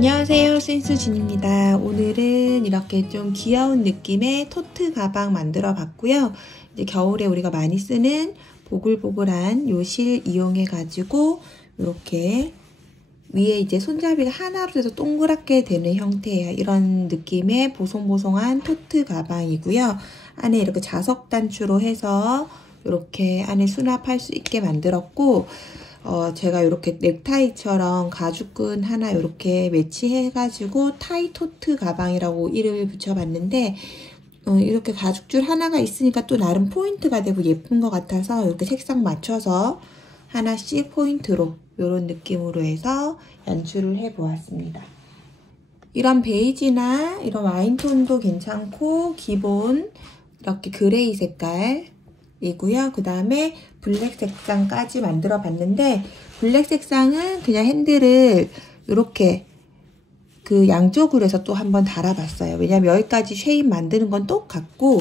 안녕하세요, 센스진입니다. 오늘은 이렇게 좀 귀여운 느낌의 토트 가방 만들어 봤고요. 이제 겨울에 우리가 많이 쓰는 보글보글한 요 실 이용해 가지고 이렇게 위에 이제 손잡이가 하나로 돼서 동그랗게 되는 형태예요. 이런 느낌의 보송보송한 토트 가방이고요. 안에 이렇게 자석 단추로 해서 이렇게 안에 수납할 수 있게 만들었고, 제가 이렇게 넥타이처럼 가죽끈 하나 이렇게 매치해가지고 타이 토트 가방이라고 이름을 붙여봤는데, 이렇게 가죽줄 하나가 있으니까 또 나름 포인트가 되고 예쁜 것 같아서 이렇게 색상 맞춰서 하나씩 포인트로 이런 느낌으로 해서 연출을 해보았습니다. 이런 베이지나 이런 와인톤도 괜찮고, 기본 이렇게 그레이 색깔이고요. 그 다음에 블랙 색상까지 만들어 봤는데, 블랙 색상은 그냥 핸들을 이렇게 그 양쪽으로 해서 또 한번 달아봤어요. 왜냐면 여기까지 쉐입 만드는 건 똑같고,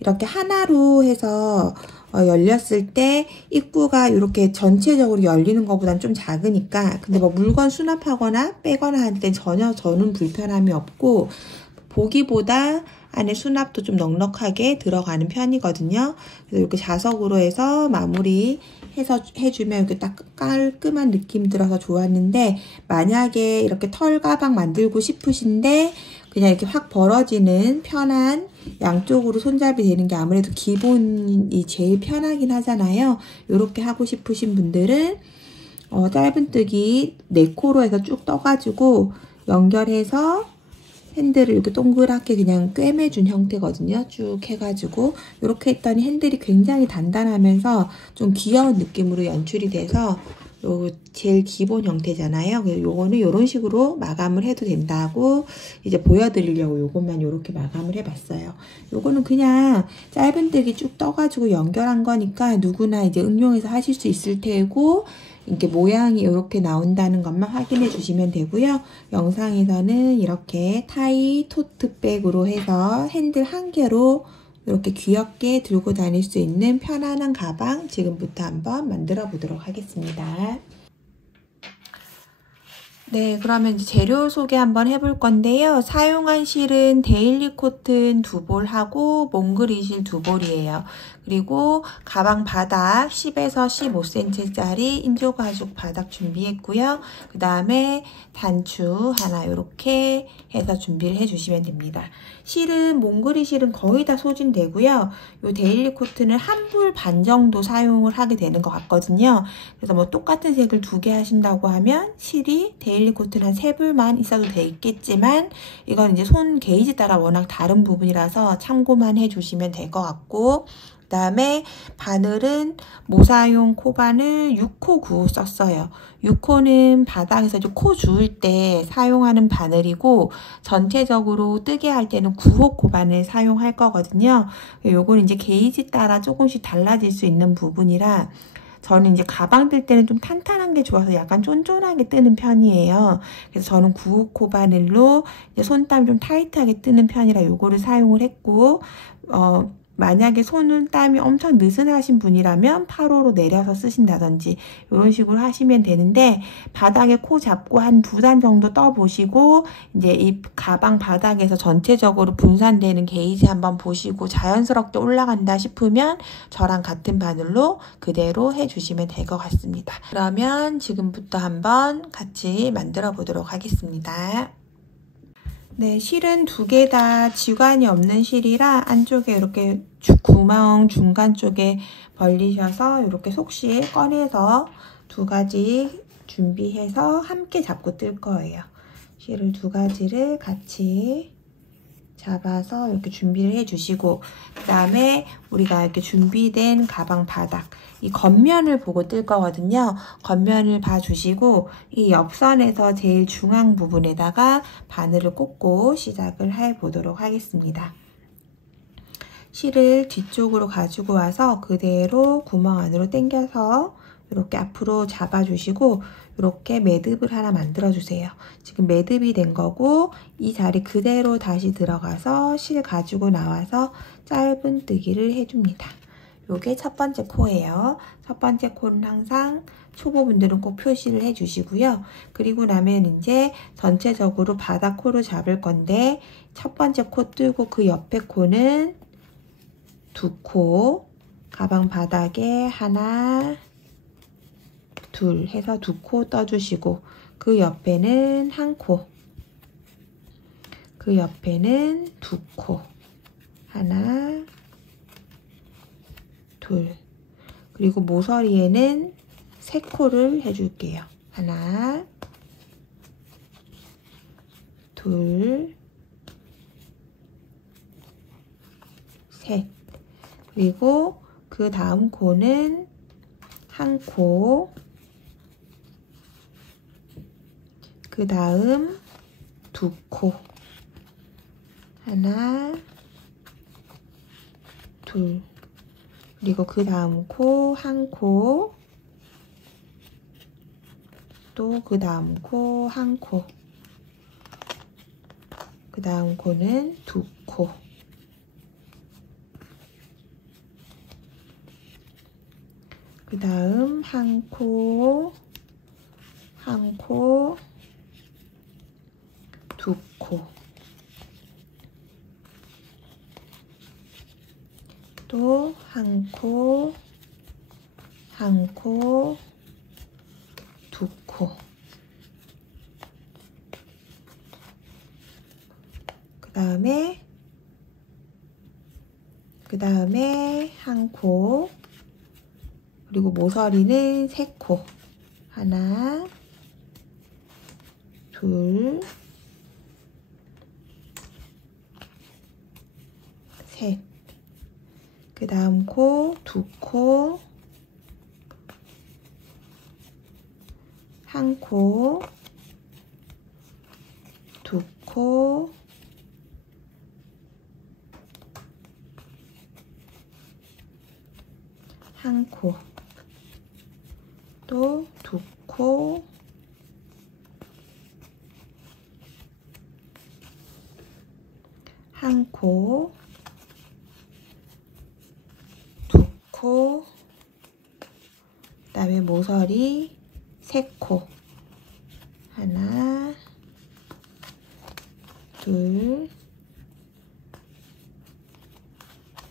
이렇게 하나로 해서 열렸을 때 입구가 이렇게 전체적으로 열리는 것보다는 좀 작으니까, 근데 뭐 물건 수납하거나 빼거나 할 땐 전혀 저는 불편함이 없고, 보기보다 안에 수납도 좀 넉넉하게 들어가는 편이거든요. 그래서 이렇게 자석으로 해서 마무리 해서 해주면 이렇게 딱 깔끔한 느낌 들어서 좋았는데, 만약에 이렇게 털 가방 만들고 싶으신데 그냥 이렇게 확 벌어지는 편한 양쪽으로 손잡이 되는 게 아무래도 기본이 제일 편하긴 하잖아요. 이렇게 하고 싶으신 분들은 짧은뜨기 4코로 해서 쭉 떠가지고 연결해서 핸들을 이렇게 동그랗게 그냥 꿰매준 형태거든요. 쭉 해가지고 이렇게 했더니 핸들이 굉장히 단단하면서 좀 귀여운 느낌으로 연출이 돼서, 요 제일 기본 형태잖아요. 그래서 요거는 요런 식으로 마감을 해도 된다고 이제 보여드리려고 요것만 요렇게 마감을 해봤어요. 요거는 그냥 짧은뜨기 쭉 떠가지고 연결한 거니까 누구나 이제 응용해서 하실 수 있을 테고, 이렇게 모양이 이렇게 나온다는 것만 확인해 주시면 되고요. 영상에서는 이렇게 타이 토트백으로 해서 핸들 한 개로 이렇게 귀엽게 들고 다닐 수 있는 편안한 가방 지금부터 한번 만들어 보도록 하겠습니다. 네, 그러면 이제 재료 소개 한번 해볼 건데요. 사용한 실은 데일리 코튼 2볼하고 몽그리 실 2볼이에요. 그리고 가방 바닥 10에서 15cm짜리 인조가죽 바닥 준비했고요. 그 다음에 단추 하나 이렇게 해서 준비를 해주시면 됩니다. 실은 몽그리 실은 거의 다 소진되고요. 요 데일리 코튼을 1볼 반 정도 사용을 하게 되는 것 같거든요. 그래서 뭐 똑같은 색을 2개 하신다고 하면 실이 데일리 코튼 한 3볼만 있어도 되겠지만, 이건 이제 손 게이지 따라 워낙 다른 부분이라서 참고만 해주시면 될 것 같고, 그 다음에 바늘은 모사용 코바늘 6호 9호 썼어요. 6호는 바닥에서 이제 코 주울 때 사용하는 바늘이고, 전체적으로 뜨게 할 때는 9호 코바늘 사용할 거거든요. 요거는 이제 게이지 따라 조금씩 달라질 수 있는 부분이라, 저는 이제 가방 뜰 때는 좀 탄탄한 게 좋아서 약간 쫀쫀하게 뜨는 편이에요. 그래서 저는 9호 코바늘로 이제 손땀 좀 타이트하게 뜨는 편이라 요거를 사용을 했고, 만약에 손은 땀이 엄청 느슨하신 분이라면 8호로 내려서 쓰신다든지 이런 식으로 하시면 되는데, 바닥에 코 잡고 한 2단 정도 떠보시고, 이제 이 가방 바닥에서 전체적으로 분산되는 게이지 한번 보시고 자연스럽게 올라간다 싶으면 저랑 같은 바늘로 그대로 해주시면 될 것 같습니다. 그러면 지금부터 한번 같이 만들어 보도록 하겠습니다. 네, 실은 2개 다 지관이 없는 실이라 안쪽에 이렇게 구멍 중간 쪽에 벌리셔서 이렇게 속실 꺼내서 2가지 준비해서 함께 잡고 뜰 거예요. 실을 2가지를 같이 잡아서 이렇게 준비를 해주시고, 그 다음에 우리가 이렇게 준비된 가방 바닥, 이 겉면을 보고 뜰 거거든요. 겉면을 봐주시고, 이 옆선에서 제일 중앙 부분에다가 바늘을 꽂고 시작을 해보도록 하겠습니다. 실을 뒤쪽으로 가지고 와서 그대로 구멍 안으로 당겨서 이렇게 앞으로 잡아주시고, 이렇게 매듭을 하나 만들어주세요. 지금 매듭이 된 거고, 이 자리 그대로 다시 들어가서 실 가지고 나와서 짧은 뜨기를 해줍니다. 요게 첫 번째 코예요. 첫 번째 코는 항상 초보분들은 꼭 표시를 해주시고요. 그리고 나면 이제 전체적으로 바닥 코를 잡을 건데 첫 번째 코 뜨고 그 옆에 코는 두 코, 가방 바닥에 하나, 둘 해서 두 코 떠주시고 그 옆에는 한 코, 그 옆에는 두 코, 하나, 둘. 그리고 모서리에는 세 코를 해줄게요. 하나, 둘, 셋. 그리고 그 다음 코는 한 코, 그 다음 두 코, 하나, 둘. 그리고 그 다음 코 한 코, 또 그 다음 코 한 코, 그 다음 코는 두 코, 그 다음 한 코, 한 코, 두 코, 또 한 코, 한 코, 두 코. 그 다음에 한 코, 그리고 모서리는 세 코. 하나, 둘, 셋. 그 다음 코, 두 코, 한 코, 두 코, 한 코, 또 두 코, 한 코, 두 코, 그 다음에 모서리 세 코. 하나, 둘,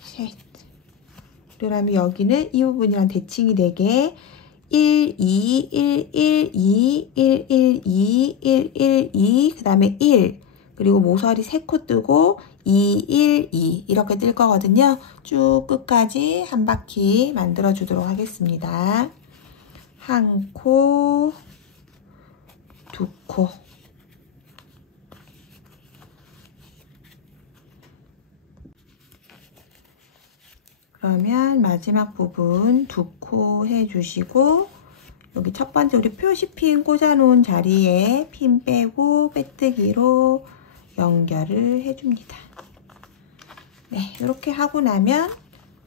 셋. 그다음에 여기는 이 부분이랑 대칭이 되게 1, 2, 1, 1, 2, 1, 1, 2, 1, 1, 2, 그 다음에 1. 그리고 모서리 3코 뜨고 2, 1, 2 이렇게 뜰 거거든요. 쭉 끝까지 한 바퀴 만들어 주도록 하겠습니다. 한 코, 두 코. 그러면 마지막 부분 두 코 해주시고 여기 첫 번째 우리 표시핀 꽂아놓은 자리에 핀 빼고 빼뜨기로 연결을 해줍니다. 네, 이렇게 하고 나면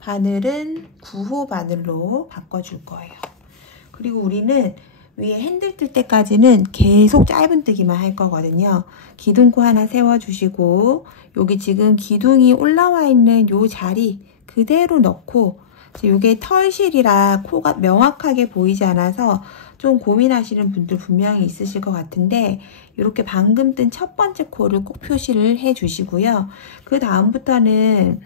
바늘은 9호 바늘로 바꿔줄 거예요. 그리고 우리는 위에 핸들 뜰 때까지는 계속 짧은뜨기만 할 거거든요. 기둥코 하나 세워주시고 여기 지금 기둥이 올라와 있는 요 자리 그대로 넣고 이게 털실이라 코가 명확하게 보이지 않아서 좀 고민하시는 분들 분명히 있으실 것 같은데 이렇게 방금 뜬 첫 번째 코를 꼭 표시를 해 주시고요. 그 다음부터는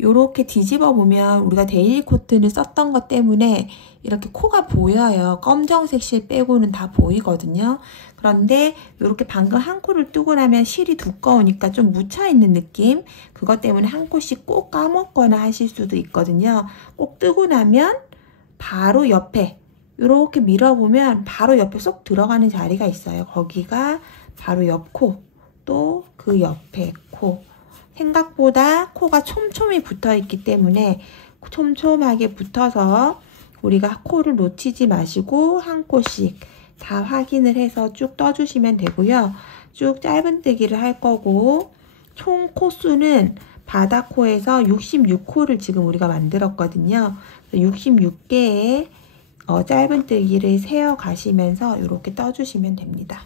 이렇게 뒤집어 보면 우리가 데일리 코트를 썼던 것 때문에 이렇게 코가 보여요. 검정색 실 빼고는 다 보이거든요. 그런데 이렇게 방금 한 코를 뜨고 나면 실이 두꺼우니까 좀 묻혀있는 느낌, 그것 때문에 한 코씩 꼭 까먹거나 하실 수도 있거든요. 꼭 뜨고 나면 바로 옆에 이렇게 밀어보면 바로 옆에 쏙 들어가는 자리가 있어요. 거기가 바로 옆 코, 또 그 옆에 코. 생각보다 코가 촘촘히 붙어 있기 때문에 촘촘하게 붙어서 우리가 코를 놓치지 마시고 한 코씩 다 확인을 해서 쭉 떠주시면 되고요. 쭉 짧은뜨기를 할 거고 총 코수는 바닥코에서 66코를 지금 우리가 만들었거든요. 66개의 짧은뜨기를 세어 가시면서 이렇게 떠주시면 됩니다.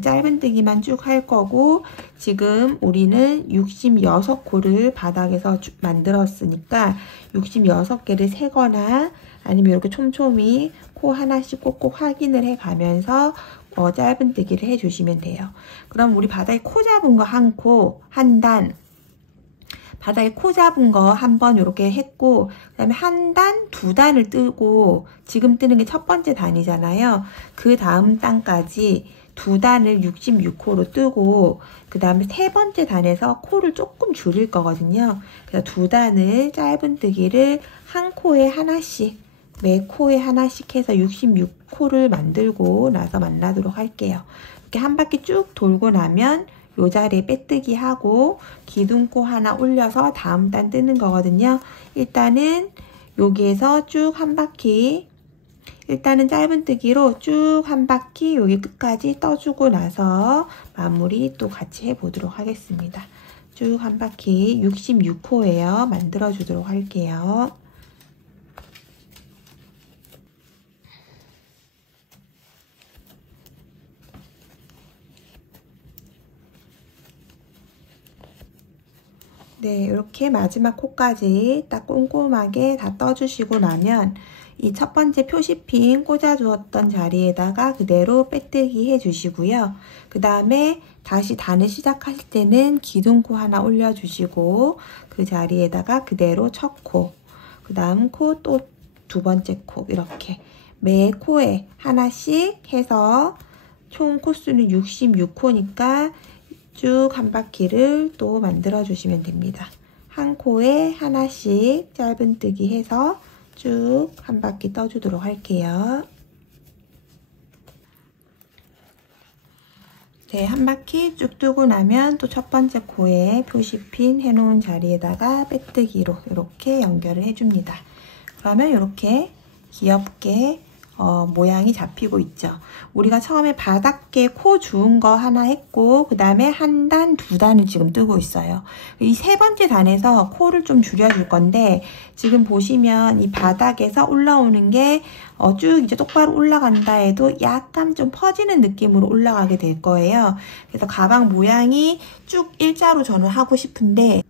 짧은뜨기만 쭉 할 거고, 지금 우리는 66코를 바닥에서 만들었으니까 66개를 세거나 아니면 이렇게 촘촘히 코 하나씩 꼭꼭 확인을 해 가면서 짧은뜨기를 해주시면 돼요. 그럼 우리 바닥에 코 잡은 거 한 코, 한 단, 바닥에 코 잡은 거 한 번 이렇게 했고, 그 다음에 한 단, 두 단을 뜨고, 지금 뜨는 게 첫 번째 단이잖아요. 그 다음 단까지 두 단을 66코로 뜨고, 그 다음에 세 번째 단에서 코를 조금 줄일 거거든요. 그래서 두 단을 짧은뜨기를 한 코에 하나씩, 매 코에 하나씩 해서 66코를 만들고 나서 만나도록 할게요. 이렇게 한 바퀴 쭉 돌고 나면 요 자리에 빼뜨기 하고 기둥코 하나 올려서 다음 단 뜨는 거거든요. 일단은 여기에서 쭉 한 바퀴, 일단은 짧은뜨기로 쭉 한 바퀴 여기 끝까지 떠주고 나서 마무리 또 같이 해보도록 하겠습니다. 쭉 한 바퀴 66호예요. 만들어 주도록 할게요. 네, 이렇게 마지막 코까지 딱 꼼꼼하게 다 떠주시고 나면 이 첫 번째 표시핀 꽂아주었던 자리에다가 그대로 빼뜨기 해주시고요. 그 다음에 다시 단을 시작하실 때는 기둥코 하나 올려주시고 그 자리에다가 그대로 첫 코, 그 다음 코 또 두 번째 코 이렇게 매 코에 하나씩 해서 총 코수는 66코니까 쭉 한 바퀴를 또 만들어 주시면 됩니다. 한 코에 하나씩 짧은뜨기 해서 쭉 한 바퀴 떠주도록 할게요. 네, 한 바퀴 쭉 뜨고 나면 또 첫 번째 코에 표시핀 해놓은 자리에다가 빼뜨기로 이렇게 연결을 해줍니다. 그러면 이렇게 귀엽게 모양이 잡히고 있죠. 우리가 처음에 바닥에 코 주운 거 하나 했고 그 다음에 한 단, 두 단을 지금 뜨고 있어요. 이 세 번째 단에서 코를 좀 줄여줄 건데 지금 보시면 이 바닥에서 올라오는 게 쭉 이제 똑바로 올라간다 해도 약간 좀 퍼지는 느낌으로 올라가게 될 거예요. 그래서 가방 모양이 쭉 일자로 저는 하고 싶은데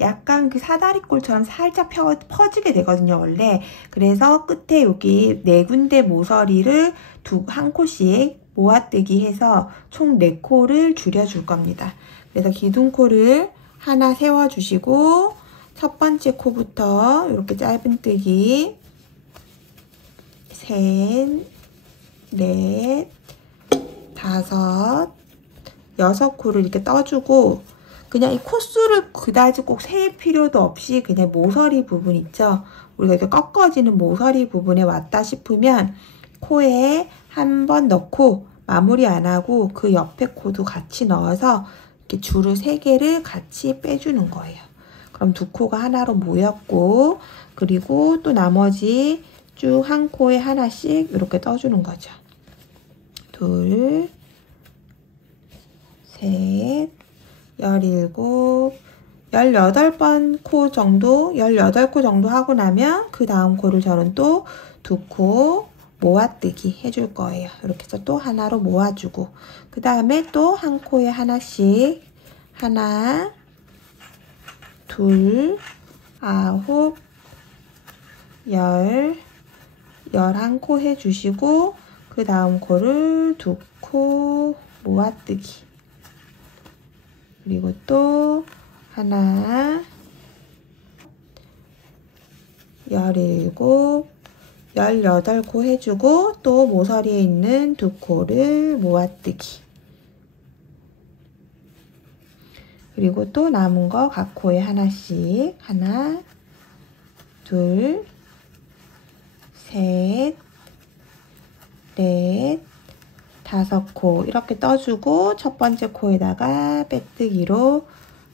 약간 그 사다리꼴처럼 살짝 퍼지게 되거든요, 원래. 그래서 끝에 여기 네 군데 모서리를 한 코씩 모아뜨기 해서 총 4코를 줄여줄 겁니다. 그래서 기둥코를 하나 세워주시고 첫 번째 코부터 이렇게 짧은뜨기 셋, 넷, 다섯, 6코를 이렇게 떠주고 그냥 이 코수를 그다지 꼭 셀 필요도 없이 그냥 모서리 부분 있죠? 우리가 이렇게 꺾어지는 모서리 부분에 왔다 싶으면 코에 한 번 넣고 마무리 안 하고 그 옆에 코도 같이 넣어서 이렇게 줄을 3개를 같이 빼주는 거예요. 그럼 두 코가 하나로 모였고 그리고 또 나머지 쭉 한 코에 하나씩 이렇게 떠주는 거죠. 둘, 셋, 17, 18번 코 정도, 18코 정도 하고 나면 그 다음 코를 저는 또 2코 모아뜨기 해줄 거예요. 이렇게 해서 또 하나로 모아주고 그 다음에 또 한 코에 하나씩 하나, 둘, 9, 11코 해주시고 그 다음 코를 2코 모아뜨기 그리고 또 하나, 17, 18코 해주고 또 모서리에 있는 2코를 모아뜨기 그리고 또 남은 거 각 코에 하나씩 하나, 둘, 셋, 넷, 5코 이렇게 떠주고 첫 번째 코에다가 빼뜨기로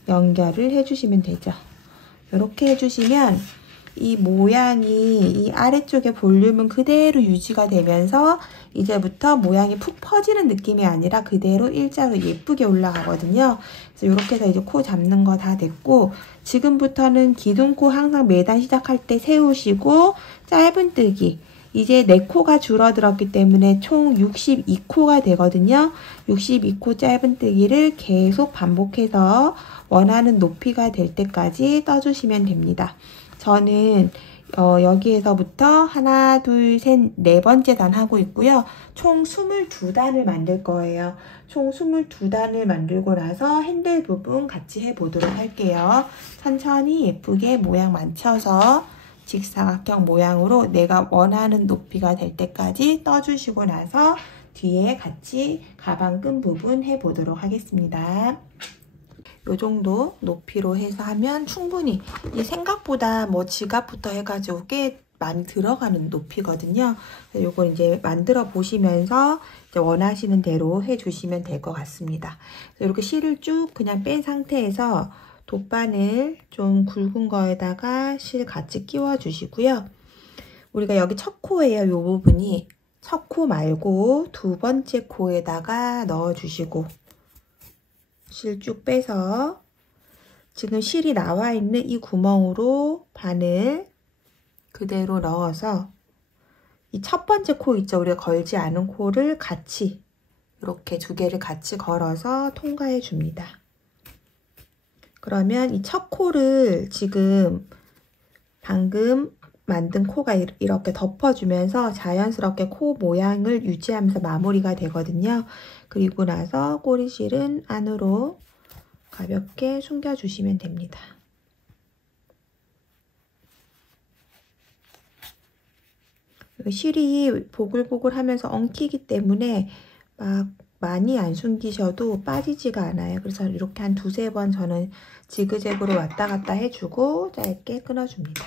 연결을 해주시면 되죠. 이렇게 해주시면 이 모양이 이 아래쪽의 볼륨은 그대로 유지가 되면서 이제부터 모양이 푹 퍼지는 느낌이 아니라 그대로 일자로 예쁘게 올라가거든요. 그래서 이렇게 해서 이제 코 잡는 거 다 됐고 지금부터는 기둥코 항상 매단 시작할 때 세우시고 짧은뜨기 이제 4코가 줄어들었기 때문에 총 62코가 되거든요. 62코 짧은뜨기를 계속 반복해서 원하는 높이가 될 때까지 떠주시면 됩니다. 저는 여기에서부터 하나, 둘, 셋, 네 번째 단 하고 있고요. 총 22단을 만들 거예요. 총 22단을 만들고 나서 핸들 부분 같이 해보도록 할게요. 천천히 예쁘게 모양 맞춰서 직사각형 모양으로 내가 원하는 높이가 될 때까지 떠주시고 나서 뒤에 같이 가방 끈 부분 해보도록 하겠습니다. 요 정도 높이로 해서 하면 충분히, 이 생각보다 뭐 지갑부터 해가지고 꽤 많이 들어가는 높이거든요. 요걸 이제 만들어 보시면서 이제 원하시는 대로 해주시면 될 것 같습니다. 이렇게 실을 쭉 그냥 뺀 상태에서 돗바늘 좀 굵은 거에다가 실 같이 끼워 주시고요. 우리가 여기 첫 코예요. 요 부분이 첫 코 말고 두 번째 코에다가 넣어 주시고 실 쭉 빼서 지금 실이 나와 있는 이 구멍으로 바늘 그대로 넣어서 이 첫 번째 코 있죠? 우리가 걸지 않은 코를 같이 이렇게 두 개를 같이 걸어서 통과해 줍니다. 그러면 이 첫 코를 지금 방금 만든 코가 이렇게 덮어주면서 자연스럽게 코 모양을 유지하면서 마무리가 되거든요. 그리고 나서 꼬리실은 안으로 가볍게 숨겨주시면 됩니다. 실이 보글보글하면서 엉키기 때문에 막 많이 안 숨기셔도 빠지지가 않아요. 그래서 이렇게 한 두세 번 저는 지그재그로 왔다 갔다 해주고 짧게 끊어줍니다.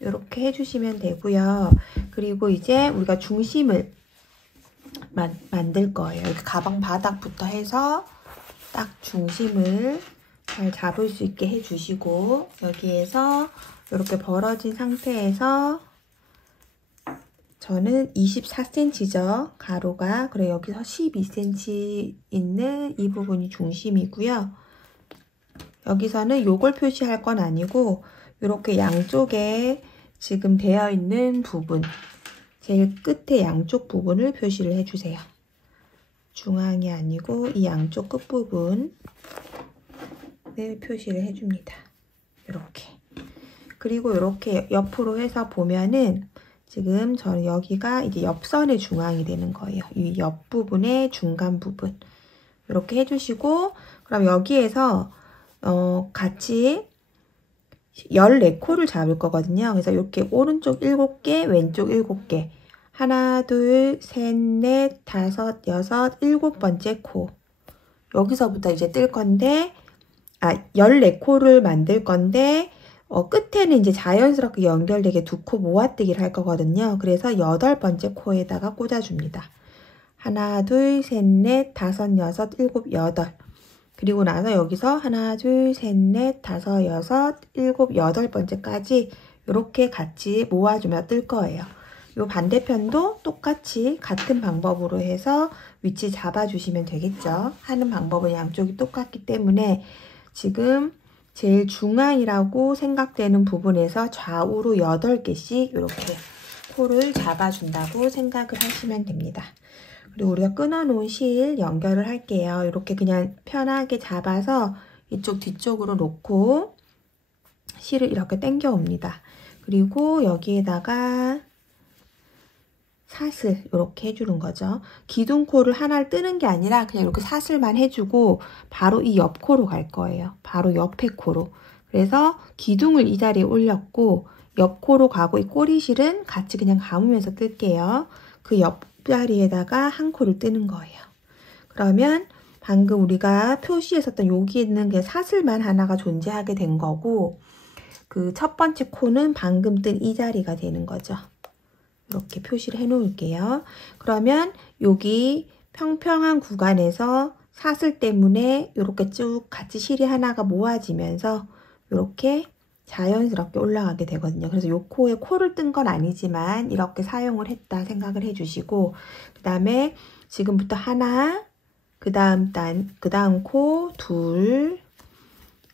이렇게 해주시면 되고요. 그리고 이제 우리가 중심을 만들 거예요. 이렇게 가방 바닥부터 해서 딱 중심을 잘 잡을 수 있게 해주시고 여기에서 이렇게 벌어진 상태에서 저는 24cm죠. 가로가. 그래 여기서 12cm 있는 이 부분이 중심이고요. 여기서는 요걸 표시할 건 아니고 이렇게 양쪽에 지금 되어 있는 부분, 제일 끝에 양쪽 부분을 표시를 해주세요. 중앙이 아니고 이 양쪽 끝부분을 표시를 해줍니다. 이렇게. 그리고 이렇게 옆으로 해서 보면은 지금 저는 여기가 이제 옆선의 중앙이 되는 거예요. 이 옆부분의 중간 부분. 이렇게 해주시고, 그럼 여기에서 같이 14코를 잡을 거거든요. 그래서 이렇게 오른쪽 7개, 왼쪽 7개. 하나, 둘, 셋, 넷, 다섯, 여섯, 7번째 코. 여기서부터 이제 뜰 건데, 14코를 만들 건데, 끝에는 이제 자연스럽게 연결되게 2코 모아뜨기를 할 거거든요. 그래서 8번째 코에다가 꽂아줍니다. 하나, 둘, 셋, 넷, 다섯, 여섯, 7, 8. 그리고 나서 여기서 하나, 둘, 셋, 넷, 다섯, 여섯, 7, 8번째까지 이렇게 같이 모아주며 뜰 거예요. 요 반대편도 똑같이 같은 방법으로 해서 위치 잡아주시면 되겠죠. 하는 방법은 양쪽이 똑같기 때문에 지금 제일 중앙이라고 생각되는 부분에서 좌우로 8개씩 이렇게 코를 잡아준다고 생각을 하시면 됩니다. 그리고 우리가 끊어놓은 실 연결을 할게요. 이렇게 그냥 편하게 잡아서 이쪽 뒤쪽으로 놓고 실을 이렇게 당겨 옵니다. 그리고 여기에다가 사슬 이렇게 해주는 거죠. 기둥코를 하나를 뜨는 게 아니라 그냥 이렇게 사슬만 해주고 바로 이 옆코로 갈 거예요. 바로 옆에 코로. 그래서 기둥을 이 자리에 올렸고 옆코로 가고 이 꼬리실은 같이 그냥 감으면서 뜰게요. 그 옆자리에다가 한 코를 뜨는 거예요. 그러면 방금 우리가 표시했었던 여기 있는 게 사슬만 하나가 존재하게 된 거고 그 첫 번째 코는 방금 뜬 이 자리가 되는 거죠. 이렇게 표시를 해 놓을게요. 그러면 여기 평평한 구간에서 사슬 때문에 이렇게 쭉 같이 실이 하나가 모아지면서 이렇게 자연스럽게 올라가게 되거든요. 그래서 요 코에 코를 뜬 건 아니지만 이렇게 사용을 했다 생각을 해주시고 그 다음에 지금부터 하나, 그 다음 코, 둘,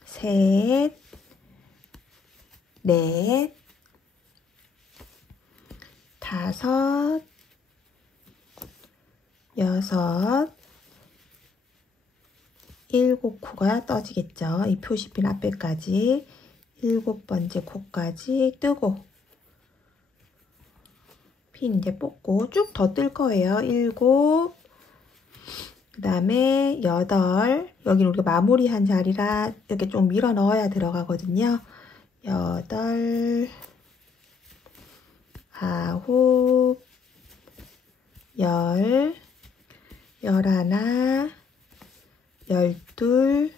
셋, 넷, 5, 6, 7코가 떠지겠죠. 이 표시핀 앞에까지 7번째 코까지 뜨고 핀 이제 뽑고 쭉 더 뜰 거예요. 7, 그 다음에 8, 여기는 우리가 마무리한 자리라 이렇게 좀 밀어 넣어야 들어가거든요. 8, 9, 10, 11, 12,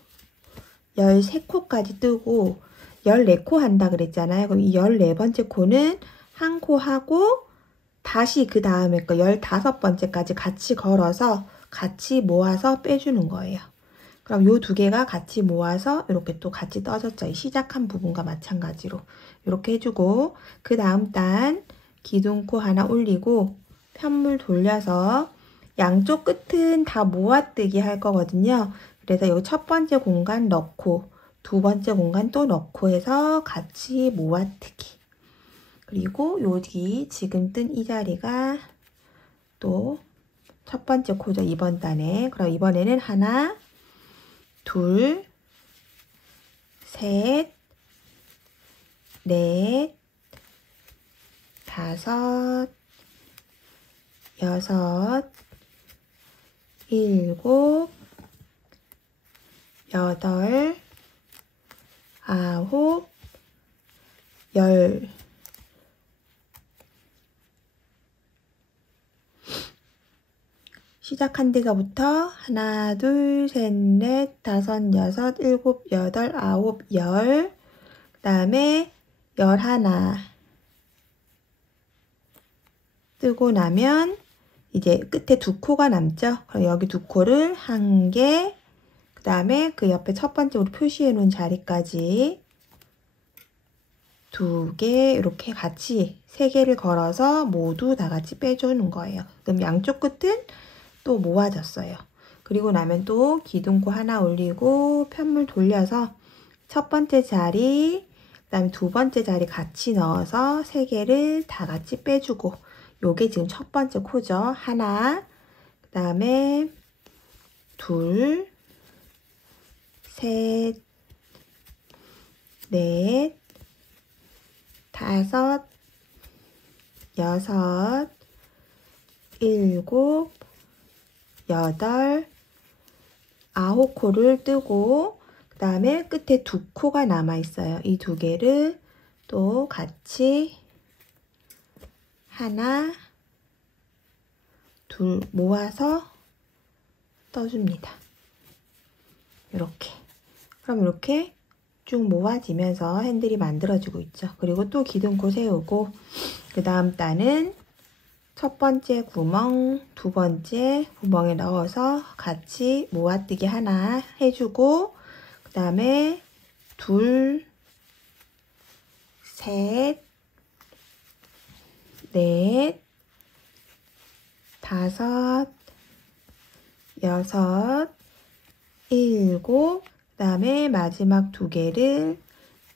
13코까지 뜨고 14코 한다 그랬잖아요. 그럼 이 14번째 코는 한 코 하고 다시 그 다음에 거 15번째까지 같이 걸어서 같이 모아서 빼주는 거예요. 그럼 요 두 개가 같이 모아서 이렇게 또 같이 떠졌죠. 이 시작한 부분과 마찬가지로 이렇게 해주고 그 다음 단 기둥코 하나 올리고 편물 돌려서 양쪽 끝은 다 모아뜨기 할 거거든요. 그래서 여기 첫 번째 공간 넣고 두 번째 공간 또 넣고 해서 같이 모아뜨기. 그리고 여기 지금 뜬 이 자리가 또 첫 번째 코죠. 이번 단에. 그럼 이번에는 하나, 둘, 셋, 넷, 다섯, 여섯, 일곱, 여덟, 아홉, 열. 시작한 데서부터 하나, 둘, 셋, 넷, 다섯, 여섯, 일곱, 여덟, 아홉, 열. 그 다음에 11 뜨고 나면 이제 끝에 두 코가 남죠. 그럼 여기 두 코를 한 개, 그 다음에 그 옆에 첫 번째 우리 표시해 놓은 자리까지 두 개 이렇게 같이 세 개를 걸어서 모두 다 같이 빼주는 거예요. 그럼 양쪽 끝은 또 모아졌어요. 그리고 나면 또 기둥코 하나 올리고 편물 돌려서 첫 번째 자리, 그 다음에 두 번째 자리 같이 넣어서 세 개를 다 같이 빼주고 요게 지금 첫 번째 코죠. 하나, 그 다음에 둘, 셋, 넷, 다섯, 여섯, 일곱, 여덟, 9코를 뜨고 그 다음에 끝에 두 코가 남아 있어요. 이 두 개를 또 같이 하나, 둘 모아서 떠줍니다. 이렇게. 그럼 이렇게 쭉 모아지면서 핸들이 만들어지고 있죠. 그리고 또 기둥코 세우고 그 다음 단은 첫 번째 구멍, 두 번째 구멍에 넣어서 같이 모아뜨기 하나 해주고 그 다음에 둘, 셋, 넷, 다섯, 여섯, 일곱, 그 다음에 마지막 두 개를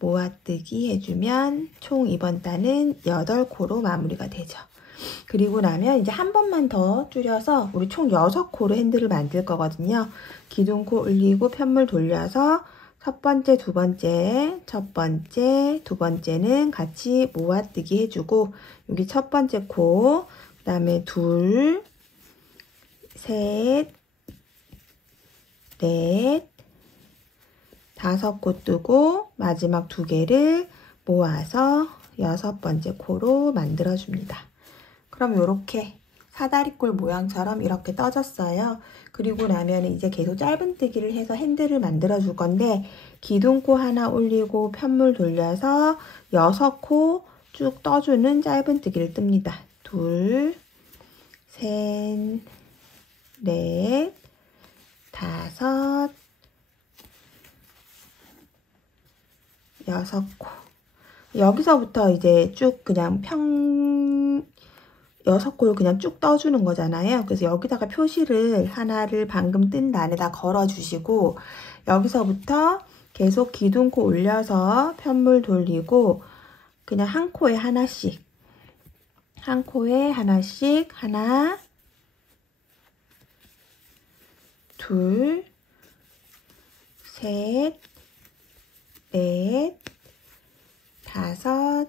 모아뜨기 해주면 총 이번 단은 8코로 마무리가 되죠. 그리고 나면 이제 한 번만 더 줄여서 우리 총 6코로 핸들을 만들 거거든요. 기둥코 올리고 편물 돌려서 첫 번째, 두 번째, 첫 번째, 두 번째는 같이 모아뜨기 해주고 여기 첫 번째 코, 그 다음에 둘, 셋, 넷, 5코 뜨고 마지막 두 개를 모아서 6번째 코로 만들어줍니다. 그럼 이렇게 사다리꼴 모양처럼 이렇게 떠졌어요. 그리고 나면 이제 계속 짧은뜨기를 해서 핸들을 만들어 줄 건데 기둥코 하나 올리고 편물 돌려서 6코 쭉 떠주는 짧은뜨기를 뜹니다. 둘, 셋, 넷, 다섯, 6코. 여기서부터 이제 쭉 그냥 6코를 그냥 쭉 떠주는 거잖아요. 그래서 여기다가 표시를 하나를 방금 뜬 단에다 걸어 주시고 여기서부터 계속 기둥코 올려서 편물 돌리고 그냥 한 코에 하나씩 한 코에 하나씩 하나, 둘, 셋, 넷, 다섯,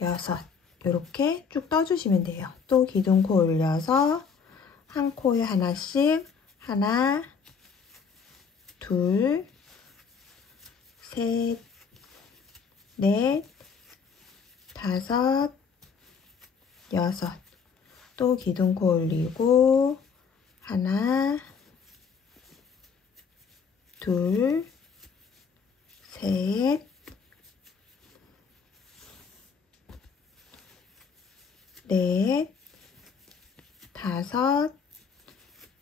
여섯 이렇게 쭉 떠주시면 돼요. 또 기둥코 올려서 한 코에 하나씩 하나, 둘, 셋, 넷, 다섯, 여섯 또 기둥코 올리고 하나, 둘, 셋, 넷, 다섯,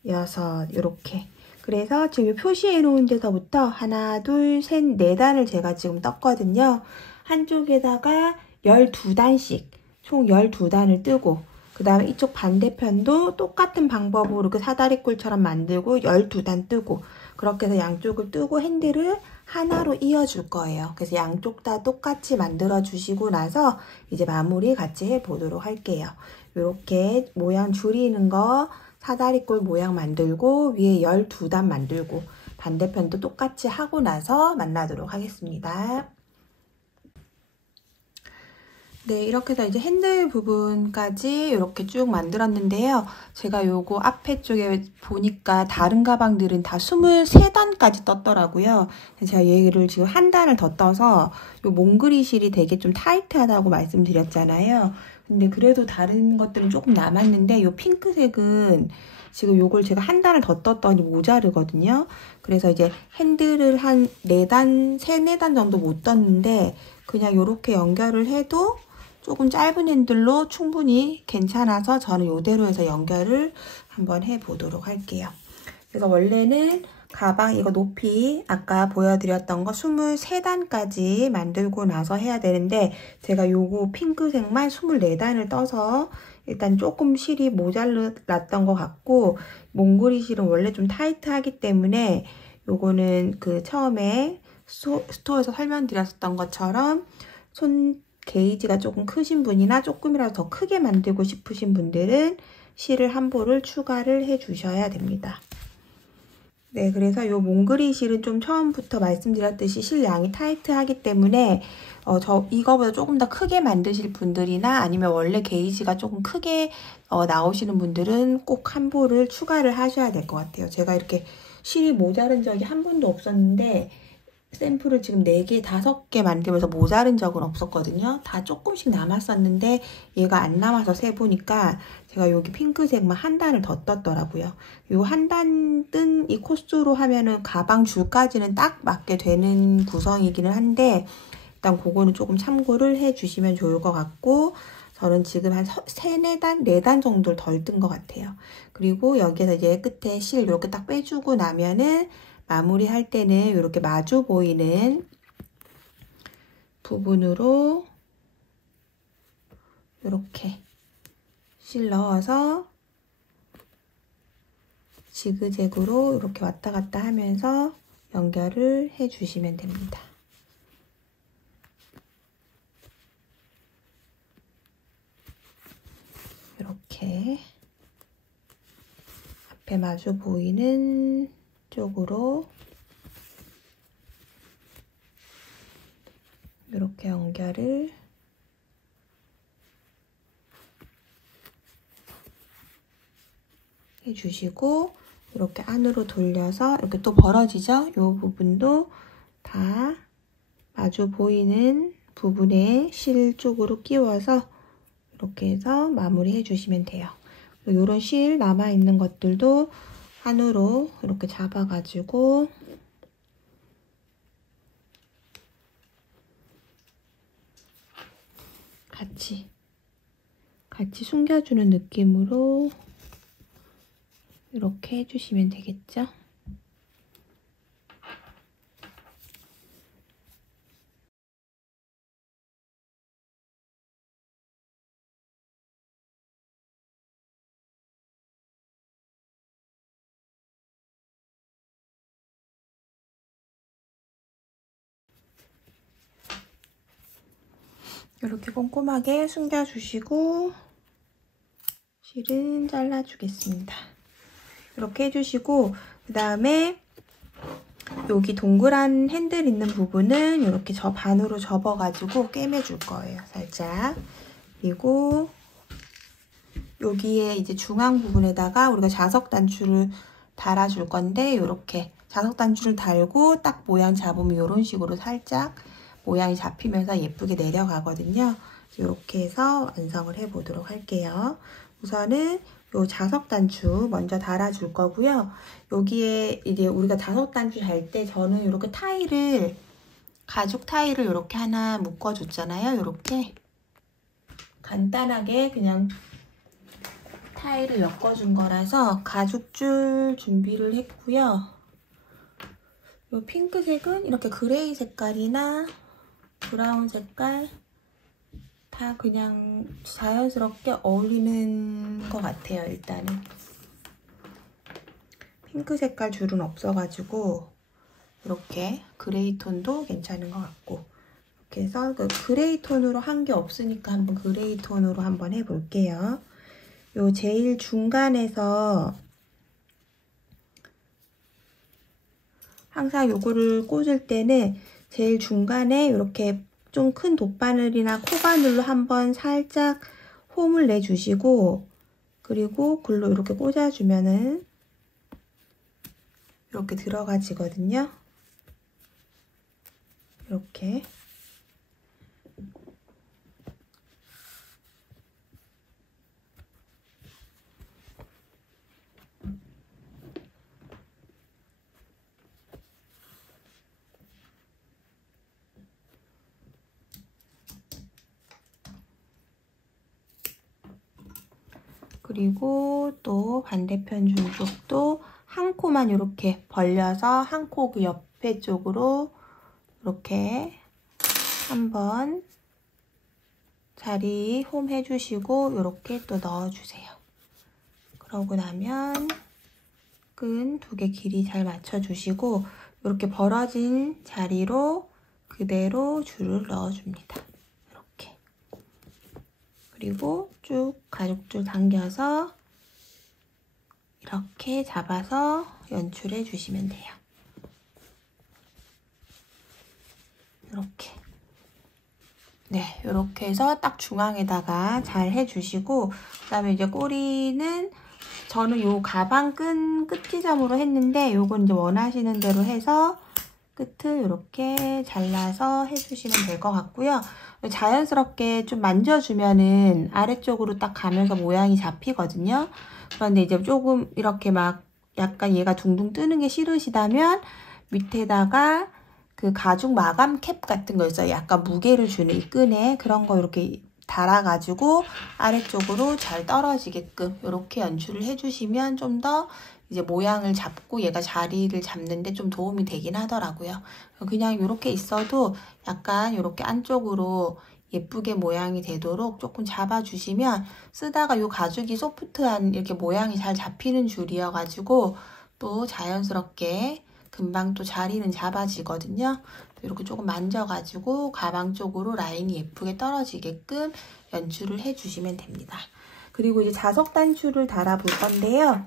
여섯 이렇게. 그래서 지금 표시해 놓은 데서부터 하나, 둘, 셋, 네 단을 제가 지금 떴거든요. 한쪽에다가 12단씩 총 12단을 뜨고 그 다음에 이쪽 반대편도 똑같은 방법으로 이렇게 사다리꼴처럼 만들고 12단 뜨고 그렇게 해서 양쪽을 뜨고 핸들을 하나로 이어줄 거예요. 그래서 양쪽 다 똑같이 만들어 주시고 나서 이제 마무리 같이 해보도록 할게요. 이렇게 모양 줄이는 거 사다리꼴 모양 만들고 위에 12단 만들고 반대편도 똑같이 하고 나서 만나도록 하겠습니다. 네, 이렇게 해서 이제 핸들 부분까지 이렇게 쭉 만들었는데요. 제가 요거 앞에 쪽에 보니까 다른 가방들은 다 23단까지 떴더라고요. 제가 얘를 지금 한 단을 더 떠서 요 몽그리실이 되게 좀 타이트하다고 말씀드렸잖아요. 근데 그래도 다른 것들은 조금 남았는데 요 핑크색은 지금 요걸 제가 한 단을 더 떴더니 모자르거든요. 그래서 이제 핸들을 한 4단, 3, 4단 정도 못 떴는데 그냥 요렇게 연결을 해도 조금 짧은 핸들로 충분히 괜찮아서 저는 이대로 해서 연결을 한번 해보도록 할게요. 그래서 원래는 가방 이거 높이 아까 보여드렸던 거 23단까지 만들고 나서 해야 되는데 제가 요거 핑크색만 24단을 떠서 일단 조금 실이 모자랐던 것 같고 몽골이 실은 원래 좀 타이트하기 때문에 요거는 그 처음에 스토어에서 설명드렸었던 것처럼 손 게이지가 조금 크신 분이나 조금이라도 더 크게 만들고 싶으신 분들은 실을 한 볼을 추가를 해 주셔야 됩니다. 네, 그래서 요 몽그리 실은 좀 처음부터 말씀드렸듯이 실 양이 타이트하기 때문에 이거보다 조금 더 크게 만드실 분들이나 아니면 원래 게이지가 조금 크게 나오시는 분들은 꼭 한 볼을 추가를 하셔야 될 것 같아요. 제가 이렇게 실이 모자른 적이 한 번도 없었는데 샘플을 지금 4개, 5개 만들면서 모자른 적은 없었거든요. 다 조금씩 남았었는데 얘가 안 남아서 세보니까 제가 여기 핑크색만 한 단을 더 떴더라고요. 요 한 단 뜬 이 코스로 하면은 가방 줄까지는 딱 맞게 되는 구성이기는 한데 일단 그거는 조금 참고를 해주시면 좋을 것 같고 저는 지금 한 3, 4단, 4단 정도를 덜 뜬 것 같아요. 그리고 여기에서 이제 끝에 실 이렇게 딱 빼주고 나면은 마무리할 때는 이렇게 마주 보이는 부분으로 이렇게 실 넣어서 지그재그로 이렇게 왔다 갔다 하면서 연결을 해주시면 됩니다. 이렇게 앞에 마주 보이는 쪽으로 이렇게 연결을 해주시고 이렇게 안으로 돌려서 이렇게 또 벌어지죠? 이 부분도 다 마주 보이는 부분에 실 쪽으로 끼워서 이렇게 해서 마무리 해주시면 돼요. 이런 실 남아있는 것들도 안으로 이렇게 잡아가지고 같이 숨겨주는 느낌으로 이렇게 해주시면 되겠죠? 이렇게 꼼꼼하게 숨겨주시고 실은 잘라주겠습니다. 이렇게 해주시고 그 다음에 여기 동그란 핸들 있는 부분은 이렇게 반으로 접어가지고 꿰매줄 거예요. 살짝. 그리고 여기에 이제 중앙 부분에다가 우리가 자석 단추를 달아줄 건데 이렇게 자석 단추를 달고 딱 모양 잡으면 이런 식으로 살짝 모양이 잡히면서 예쁘게 내려가거든요. 이렇게 해서 완성을 해보도록 할게요. 우선은 요 자석 단추 먼저 달아줄 거고요. 여기에 이제 우리가 자석 단추 달 때 저는 이렇게 타일을 가죽 타일을 이렇게 하나 묶어줬잖아요. 이렇게 간단하게 그냥 타일을 엮어준 거라서 가죽줄 준비를 했고요. 이 핑크색은 이렇게 그레이 색깔이나 브라운 색깔 다 그냥 자연스럽게 어울리는 것 같아요. 일단은 핑크 색깔 줄은 없어가지고 이렇게 그레이 톤도 괜찮은 것 같고 이렇게 해서 그 그레이 톤으로 한 게 없으니까 한번 그레이 톤으로 한번 해볼게요. 요 제일 중간에서 항상 요거를 꽂을 때는 제일 중간에 이렇게 좀 큰 돗바늘이나 코바늘로 한번 살짝 홈을 내주시고 그리고 글로 이렇게 꽂아주면은 이렇게 들어가지거든요. 이렇게. 그리고 또 반대편 줄 쪽도 한 코만 이렇게 벌려서 한 코 그 옆에 쪽으로 이렇게 한번 자리 홈 해주시고 이렇게 또 넣어주세요. 그러고 나면 끈 두 개 길이 잘 맞춰주시고 이렇게 벌어진 자리로 그대로 줄을 넣어줍니다. 이렇게. 그리고 쭉 가죽줄 당겨서 이렇게 잡아서 연출해 주시면 돼요. 이렇게. 네, 이렇게 해서 딱 중앙에다가 잘 해주시고 그 다음에 이제 꼬리는 저는 요 가방 끈 끝지점으로 했는데 요건 이제 원하시는 대로 해서 끝을 이렇게 잘라서 해주시면 될 것 같고요. 자연스럽게 좀 만져주면은 아래쪽으로 딱 가면서 모양이 잡히거든요. 그런데 이제 조금 이렇게 막 약간 얘가 둥둥 뜨는 게 싫으시다면 밑에다가 그 가죽 마감 캡 같은 거 있어요. 약간 무게를 주는 이 끈에 그런 거 이렇게 달아가지고 아래쪽으로 잘 떨어지게끔 이렇게 연출을 해주시면 좀 더 이제 모양을 잡고 얘가 자리를 잡는데 좀 도움이 되긴 하더라고요. 그냥 이렇게 있어도 약간 이렇게 안쪽으로 예쁘게 모양이 되도록 조금 잡아주시면 쓰다가 이 가죽이 소프트한 이렇게 모양이 잘 잡히는 줄이어가지고 또 자연스럽게 금방 또 자리는 잡아지거든요. 이렇게 조금 만져가지고 가방 쪽으로 라인이 예쁘게 떨어지게끔 연출을 해주시면 됩니다. 그리고 이제 자석 단추를 달아 볼 건데요.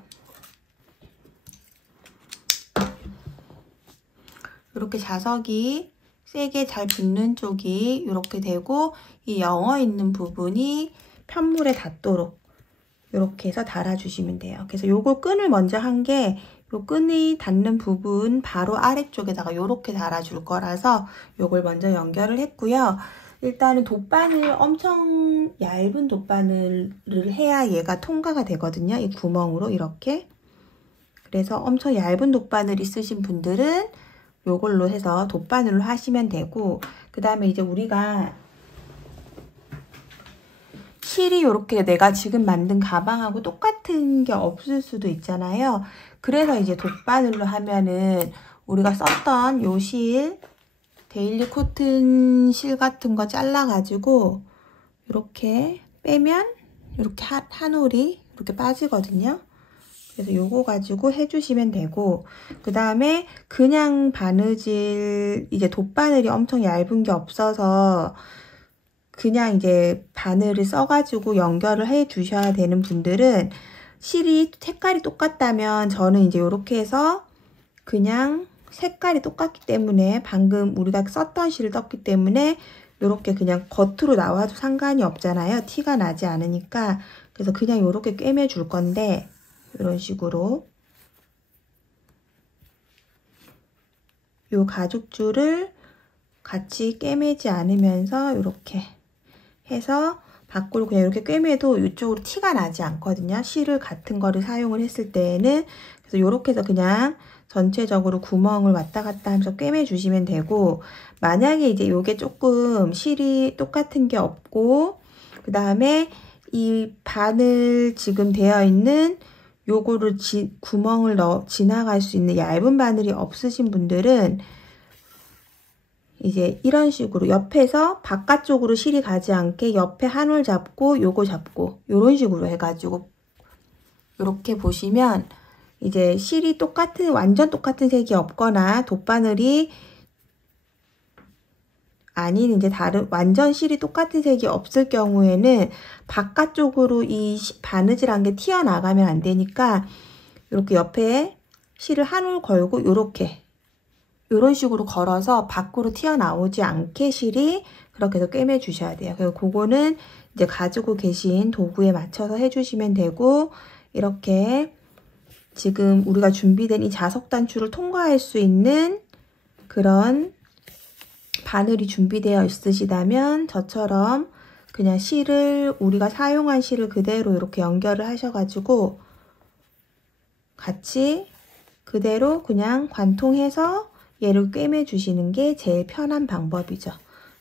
이렇게 자석이 세게 잘 붙는 쪽이 이렇게 되고 이 영어 있는 부분이 편물에 닿도록 이렇게 해서 달아주시면 돼요. 그래서 요거 끈을 먼저 한 게 요 끈이 닿는 부분 바로 아래쪽에다가 이렇게 달아줄 거라서 요걸 먼저 연결을 했고요. 일단은 돗바늘 엄청 얇은 돗바늘을 해야 얘가 통과가 되거든요. 이 구멍으로 이렇게. 그래서 엄청 얇은 돗바늘 있으신 분들은 요걸로 해서 돗바늘로 하시면 되고 그 다음에 이제 우리가 실이 이렇게 내가 지금 만든 가방하고 똑같은 게 없을 수도 있잖아요. 그래서 이제 돗바늘로 하면은 우리가 썼던 요 실, 데일리 코튼 실 같은 거 잘라가지고 이렇게 빼면 이렇게 한 올이 이렇게 빠지거든요. 그래서 요거 가지고 해주시면 되고 그 다음에 그냥 바느질 이제 돗바늘이 엄청 얇은 게 없어서 그냥 이제 바늘을 써가지고 연결을 해 주셔야 되는 분들은 실이 색깔이 똑같다면 저는 이제 이렇게 해서 그냥 색깔이 똑같기 때문에 방금 우리가 썼던 실을 떴기 때문에 이렇게 그냥 겉으로 나와도 상관이 없잖아요. 티가 나지 않으니까. 그래서 그냥 이렇게 꿰매 줄 건데 이런 식으로 요 가죽줄을 같이 꿰매지 않으면서 이렇게 해서 밖으로 그냥 이렇게 꿰매도 이쪽으로 티가 나지 않거든요. 실을 같은 거를 사용을 했을 때에는. 그래서 이렇게 해서 그냥 전체적으로 구멍을 왔다 갔다 하면서 꿰매 주시면 되고, 만약에 이제 요게 조금 실이 똑같은 게 없고 그 다음에 이 바늘 지금 되어 있는 요거를 구멍을 지나갈 수 있는 얇은 바늘이 없으신 분들은 이제 이런 식으로 옆에서 바깥쪽으로 실이 가지 않게 옆에 한 올 잡고 요거 잡고 요런 식으로 해가지고 이렇게 보시면 이제 실이 완전 똑같은 색이 없거나 돗바늘이 아닌 이제 완전 실이 똑같은 색이 없을 경우에는 바깥쪽으로 이 바느질한 게 튀어나가면 안 되니까 이렇게 옆에 실을 한 올 걸고 요런 식으로 걸어서 밖으로 튀어나오지 않게 실이 그렇게 해서 꿰매 주셔야 돼요. 그리고 그거는 이제 가지고 계신 도구에 맞춰서 해주시면 되고, 이렇게 지금 우리가 준비된 이 자석 단추를 통과할 수 있는 그런 바늘이 준비되어 있으시다면 저처럼 그냥 우리가 사용한 실을 그대로 이렇게 연결을 하셔가지고 같이 그대로 그냥 관통해서 얘를 꿰매 주시는 게 제일 편한 방법이죠.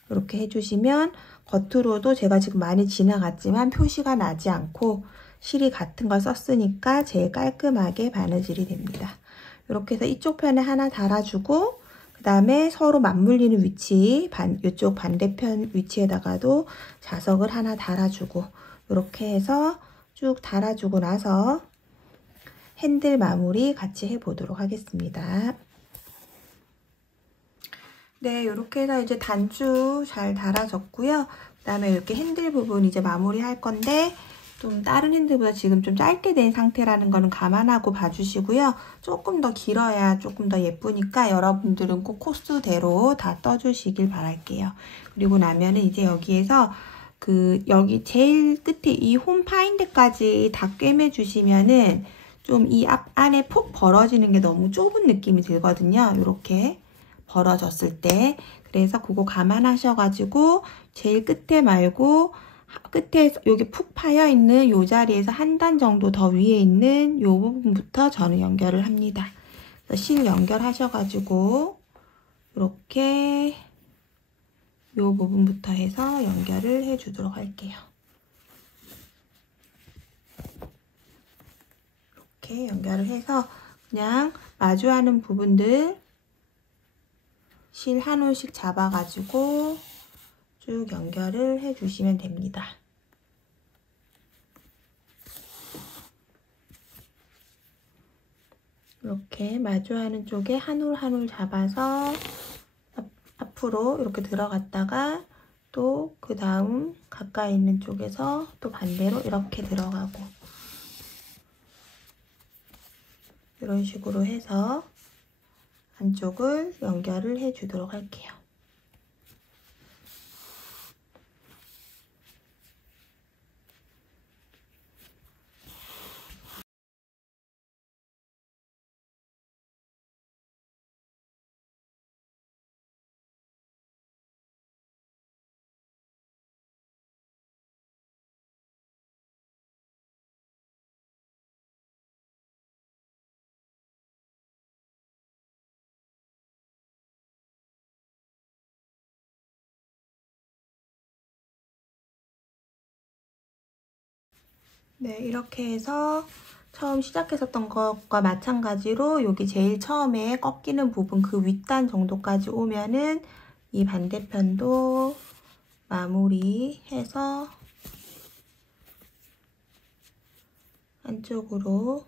이렇게 해주시면 겉으로도 제가 지금 많이 지나갔지만 표시가 나지 않고 실이 같은 걸 썼으니까 제일 깔끔하게 바느질이 됩니다. 이렇게 해서 이쪽 편에 하나 달아주고 그 다음에 서로 맞물리는 위치, 이쪽 반대편 위치에다가도 자석을 하나 달아주고 이렇게 해서 쭉 달아주고 나서 핸들 마무리 같이 해보도록 하겠습니다. 네, 이렇게 해서 이제 단추 잘 달아졌고요. 그 다음에 이렇게 핸들 부분 이제 마무리 할 건데 좀 다른 핸들보다 지금 좀 짧게 된 상태라는 거는 감안하고 봐주시고요. 조금 더 길어야 조금 더 예쁘니까 여러분들은 꼭 코스대로 다 떠주시길 바랄게요. 그리고 나면은 이제 여기에서 여기 제일 끝에 이 홈 파인데까지 다 꿰매 주시면은 좀 이 안에 푹 벌어지는 게 너무 좁은 느낌이 들거든요. 이렇게 벌어졌을 때. 그래서 그거 감안하셔가지고 제일 끝에 말고 끝에 여기 푹 파여 있는 요 자리에서 한 단 정도 더 위에 있는 요 부분부터 저는 연결을 합니다. 실 연결하셔가지고 이렇게 요 부분부터 해서 연결을 해주도록 할게요. 이렇게 연결을 해서 그냥 마주하는 부분들 실 한 올씩 잡아가지고 쭉 연결을 해주시면 됩니다. 이렇게 마주하는 쪽에 한 올 한 올 잡아서 앞으로 이렇게 들어갔다가 또 그 다음 가까이 있는 쪽에서 또 반대로 이렇게 들어가고 이런 식으로 해서 안쪽을 연결을 해주도록 할게요. 네, 이렇게 해서 처음 시작했었던 것과 마찬가지로 여기 제일 처음에 꺾이는 부분 그 윗단 정도까지 오면은 이 반대편도 마무리해서 안쪽으로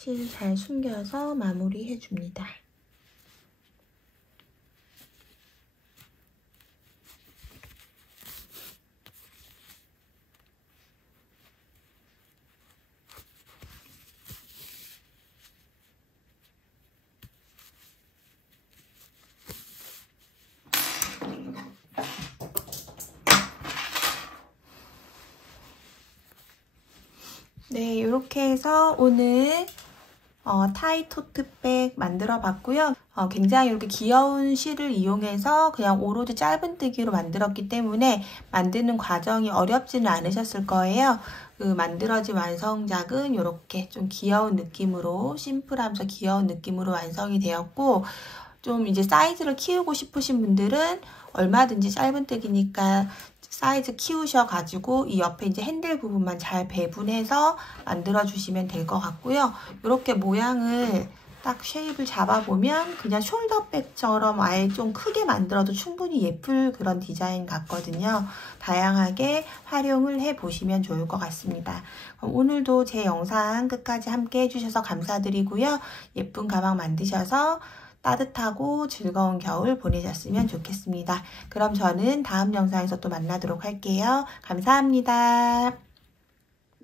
실 잘 숨겨서 마무리해 줍니다. 네, 이렇게 해서 오늘 타이 토트백 만들어 봤고요. 굉장히 이렇게 귀여운 실을 이용해서 그냥 오로지 짧은뜨기로 만들었기 때문에 만드는 과정이 어렵지는 않으셨을 거예요. 그 만들어진 완성작은 이렇게 좀 귀여운 느낌으로, 심플하면서 귀여운 느낌으로 완성이 되었고, 좀 이제 사이즈를 키우고 싶으신 분들은 얼마든지 짧은뜨기니까 사이즈 키우셔가지고 이 옆에 이제 핸들 부분만 잘 배분해서 만들어 주시면 될 것 같고요. 이렇게 모양을 딱 쉐입을 잡아보면 그냥 숄더백처럼 아예 좀 크게 만들어도 충분히 예쁠 그런 디자인 같거든요. 다양하게 활용을 해보시면 좋을 것 같습니다. 오늘도 제 영상 끝까지 함께 해주셔서 감사드리고요. 예쁜 가방 만드셔서 따뜻하고 즐거운 겨울 보내셨으면 좋겠습니다. 그럼 저는 다음 영상에서 또 만나도록 할게요. 감사합니다.